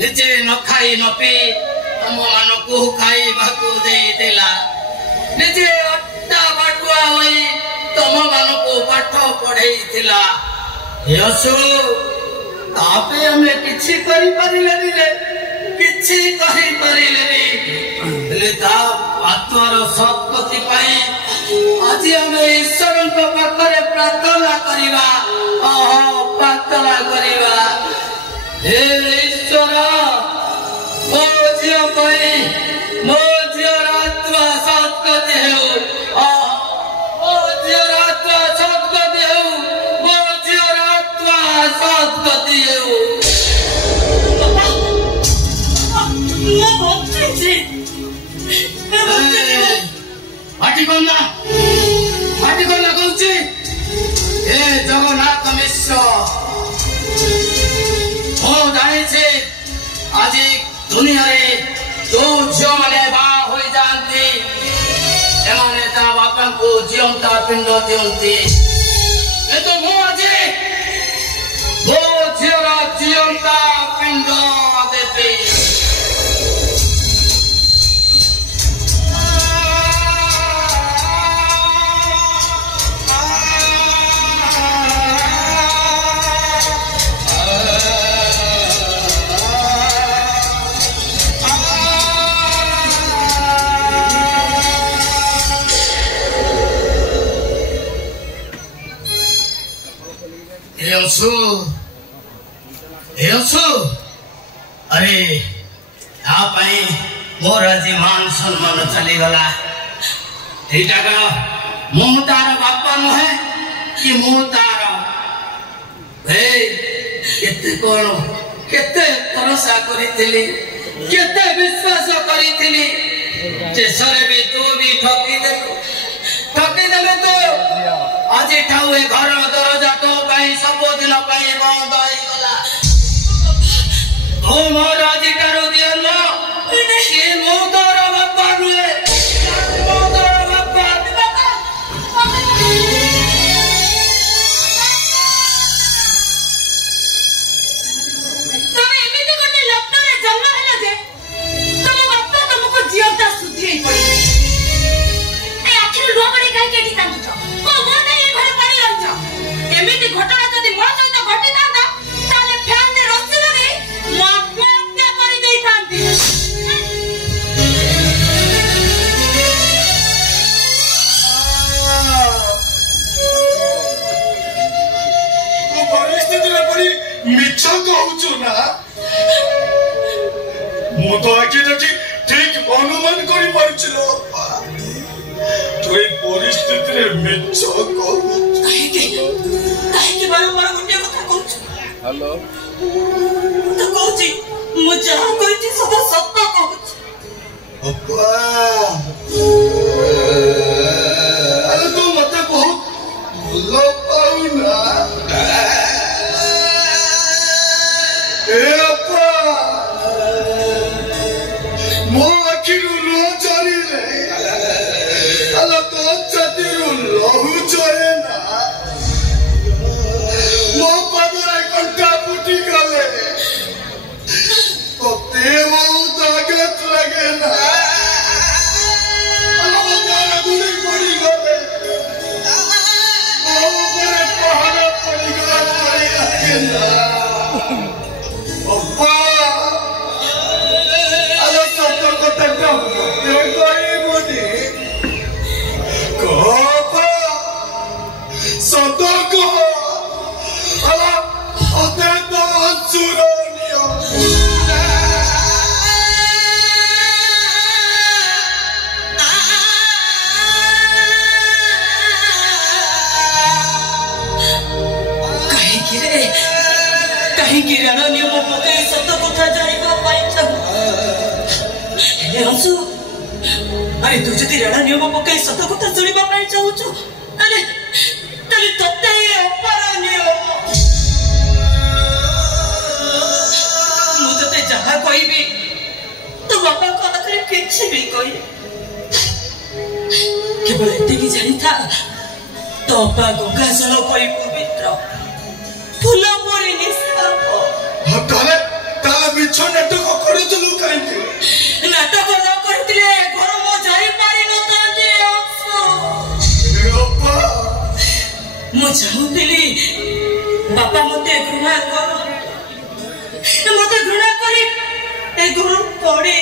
निजे न खाई न पी तुम मान को खाई भाकु दे देला निजे अट्टा बाटुआ होई तुम मान को पाठ पढ़ाई थिला यसु तापे हमें किछि करि परिलेनी रे किछि कहि परिलेनी ले ता आत्मार सत्पति पाई आज हमें ईश्वर को पाखरे प्रार्थना करिवा प्रार्थना करिवा हे ईश्वर मो झियो पाई मो झियोर आत्मा सत्पति हेउ मो झियोर आत्मा सत्पति हेउ मो झियोर आत्मा सत्पति हेउ माटी करना कहूँ हे जगन्नाथ मिश्र मो जानी आज दुनिया जो झील मैंने बाहा हो जाती एमाने ता बापा को जीवंता पिंड दियंती तो मो आज मो झील जीवंता पिंड देती अरे तापाई मोर आज मान सम्मान चली गला एटा कह मु तार बापा नुहे कि मु तार हे केते कोन केते भरोसा करिथिली केते विश्वास करिथिली शेषरे भी तू भी ठकी देले तो आज ठाउ ए घर दरजा तो पाई सब दिन पाई बंद होई गला ओ मोर आज करो दियलो के मो तोर बापा नुहे मो तोर बापा तमे एमिति कोटे लग्न रे जन्म हैला जे तम बापा तुमको जीवता सुधी पड़ी ए आखिर रोबड़ी काई केटी तांत ओ मो नै ए घरे पानी लांच एमिति घटना जदी मो सहित घटी तांता ताले फैन दे रस्सी लगे मो आत्महत्या करि देई तांती तो परिस्थिति रे पड़ी मिछ कहउछु ना मु तो आके जति ठीक अनुमान करि परछिलो तो ए परिस्थिति रे मिछ कहउछु काहे बारंबार गुंडे कथा कहउछु हेलो तो कहउछि मु जहा कहछि सब सत्य कहउछि अब्बा अरे तू मते बहुत भलो पाउ ना अरे तू जदि रण नियम पकई सत कथा सुनिबा पाई चाहूछु अरे तले तते अपर नियम मु तते जहा कहबी तो बापा को आखिर किछि भी कहि केवल एते की जानि था तो बापा गंगाजल परि पवित्र फूल परि निष्पाप ताले ताले मिछ नाटक करथलु काहे नाटक न करथिले घर मो जाई पारि न तांती रे बापा मु चाहुतिली बापा मते घृणा करी ए गुरु पड़े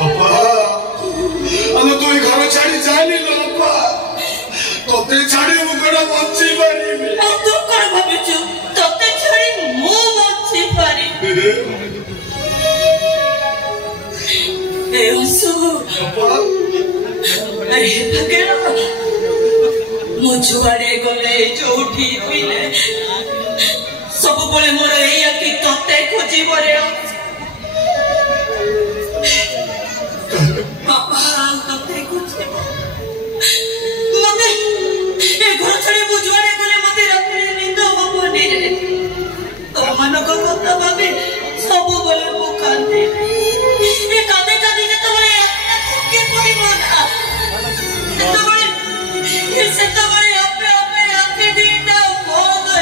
बापा अनु तू घर छाड़ी जानी लो बापा तोते छाड़ी मु कोडा बंची पारिबे आ तू कर भाबिछु तोते छाड़ी मु बंची पारि ए उसु अरे भगेरा मु जुआड़े गले जोठी होइले सब बोले मोर एया कि तोते खोजी बरे बाबा तोते खोजी मते ए घर छड़े मु जुआड़े गले मते रात्रि निंद होबनी रे तो मन को कथा भाबे सब बोले मु कांदे ए कांदे कांदे जत बोले के पड़ी मोना तो बोले ये से तो बोले आपे आपे आके दीना भोग है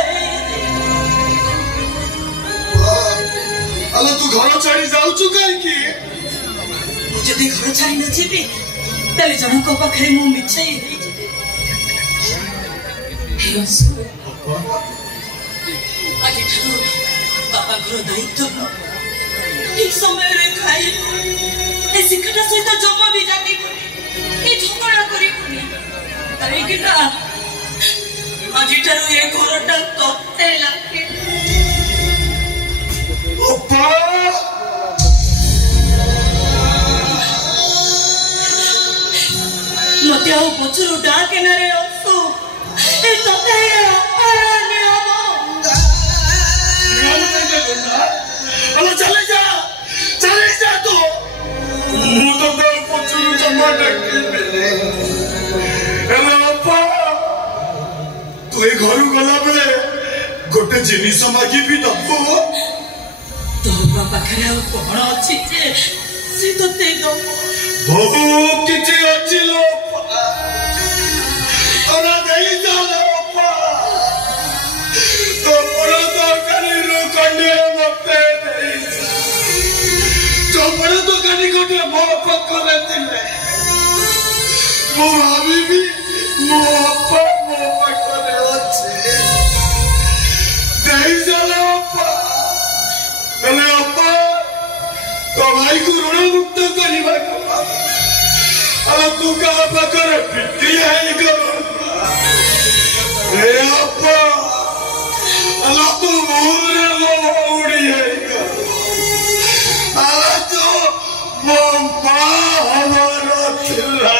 अनु तू घर छाड़ी जाउछु काहे की जदि घर छाड़ी न जीबी तले जनक पाखरे मु मिछाई हेई जीबी हे असु आज ठरो बाबा घर दायित्व ठीक समय रे खाई ए सिकटा सहित जमा भी जाती ए झगड़ा करी अरे किटा आज ठरो ए घरटा तोते लागे बापा मते आओ पछुरु डाके न रे असु ए तोते अपराने हबो अनु चले जा तू मु तो दे पछुरु जमा डाकी हेलो बापा तू ए घरु गला बेले गोटे जिनिस मागी भी दबो तो बाबा खरा कोन अछि जे से तोते दो बहुत किछि अछि लो अरे नहीं जाला बापा तो पूरा तो कनी रो कंडे मते नहीं तो पूरा तो कनी कोटे मो पकले दिले मो भाभी भी मो अपा मो पकले अछि नहीं जाला बापा अरे अपा तो भाई को ऋण मुक्त करवा अरे तू कहा पकड़ पिट्टी है ए अपा अरे तू मोर उड़ी है अरे तू मम्मा हमारा थिला